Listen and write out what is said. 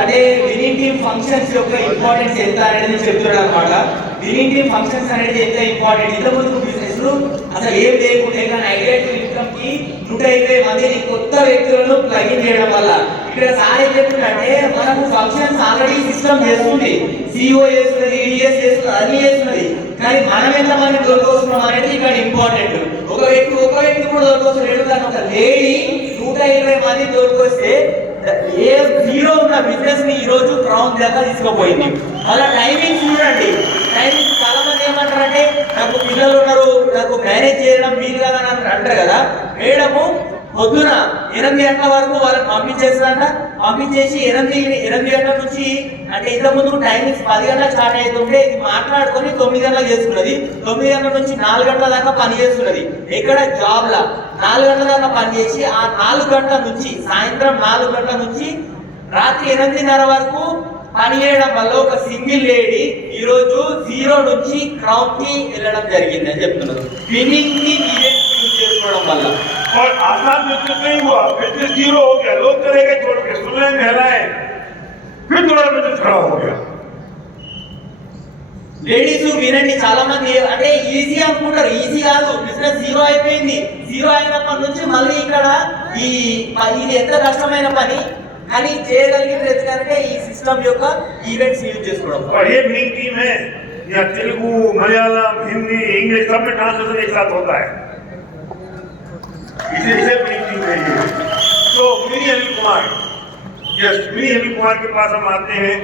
అంటే winning team functions యొక్క importance ఎంత అనేది చెప్తున్నాడు అనమాట. వినింగ్ టీమ్ ఫంక్షన్స్ అనేది ఎంత ఇంపార్టెంట్. ఇంతకుముందు బిజినెస్ అసలు ఏం లేకుంటే కానీ ఐడియా ఇన్కమ్ కి 120 మందిని కొత్త వ్యక్తులను ప్లగిన్ చేయడం వల్ల ఇక్కడ సార్ ఏం చెప్తుందంటే మనకు ఫంక్షన్స్ ఆల్రెడీ సిస్టమ్ చేస్తుంది, సిఓ చేస్తుంది, ఈడిఎస్ చేస్తుంది, అన్ని చేస్తున్నది. కానీ మనం ఎంత మంది దొరకొస్తున్నాం అనేది ఇక్కడ ఇంపార్టెంట్. ఒక వ్యక్తి కూడా దొరకొస్తున్నాడు. కానీ ఒక లేడీ 120 మంది దొరకొస్తే ఏ జీరో ఉన్న బిజినెస్ ని ఈ రోజు క్రౌన్ దాకా తీసుకుపోయింది. అలా టైమింగ్ చూడండి. టైమింగ్ చాలా మంది ఏమంటారంటే నాకు పిల్లలు ఉన్నారు, నాకు మేనేజ్ చేయడం వీలు కదా అని అంటారు కదా. మేడము పొద్దున 8 గంటల వరకు వాళ్ళని పంపించేస్తుందంట. పంపించేసి 8 గంటల నుంచి అంటే ఇంతకుముందు టైమింగ్స్ 10 గంటలకు స్టార్ట్ అవుతుంటే ఇది మాట్లాడుకొని 9 గంటలకు చేస్తున్నది. 9 గంటల నుంచి 4 గంటల దాకా పని చేస్తున్నది. ఎక్కడ జాబ్ లా 4 గంటల దాకా పని చేసి ఆ 4 గంటల నుంచి సాయంత్రం 4 గంటల నుంచి రాత్రి 8:30 వరకు పని చేయడం వల్ల ఒక సింగిల్ లేడీ ఈ రోజు జీరో నుంచి క్రౌన్ కి వెళ్ళడం జరిగింది అని చెప్తున్నారు. విన్నింగ్ ని ఈవెంట్ యూజ్ చేసుకోవడం వల్ల और आसान बिजनेस नहीं हुआ, बिजनेस जीरो हो गया, लोग चले गए छोड़ के, सुनने में महिलाएं फिर दोबारा बिजनेस खड़ा हो गया. లేడీస్ వినండి, చాలా మంది అంటే ఈజీ అనుకుంటారు. ఈజీ కాదు, బిజినెస్ జీరో అయిపోయింది. జీరో అయినప్పటి నుంచి మళ్ళీ ఇక్కడ ఇది ఎంత కష్టమైన పని కానీ చేయగలిగింది ఎందుకంటే ఈ సిస్టమ్ యొక్క ఈవెంట్స్ యూజ్ చేసుకోవడం. और ये मेन टीम है या तेलुगु, मलयालम, हिंदी, इंग्लिश सब में ट्रांसलेशन एक साथ होता है. इसे मेन टीम है ये. तो mini Anil Kumar, yes, mini Anil Kumar के पास हम आते हैं.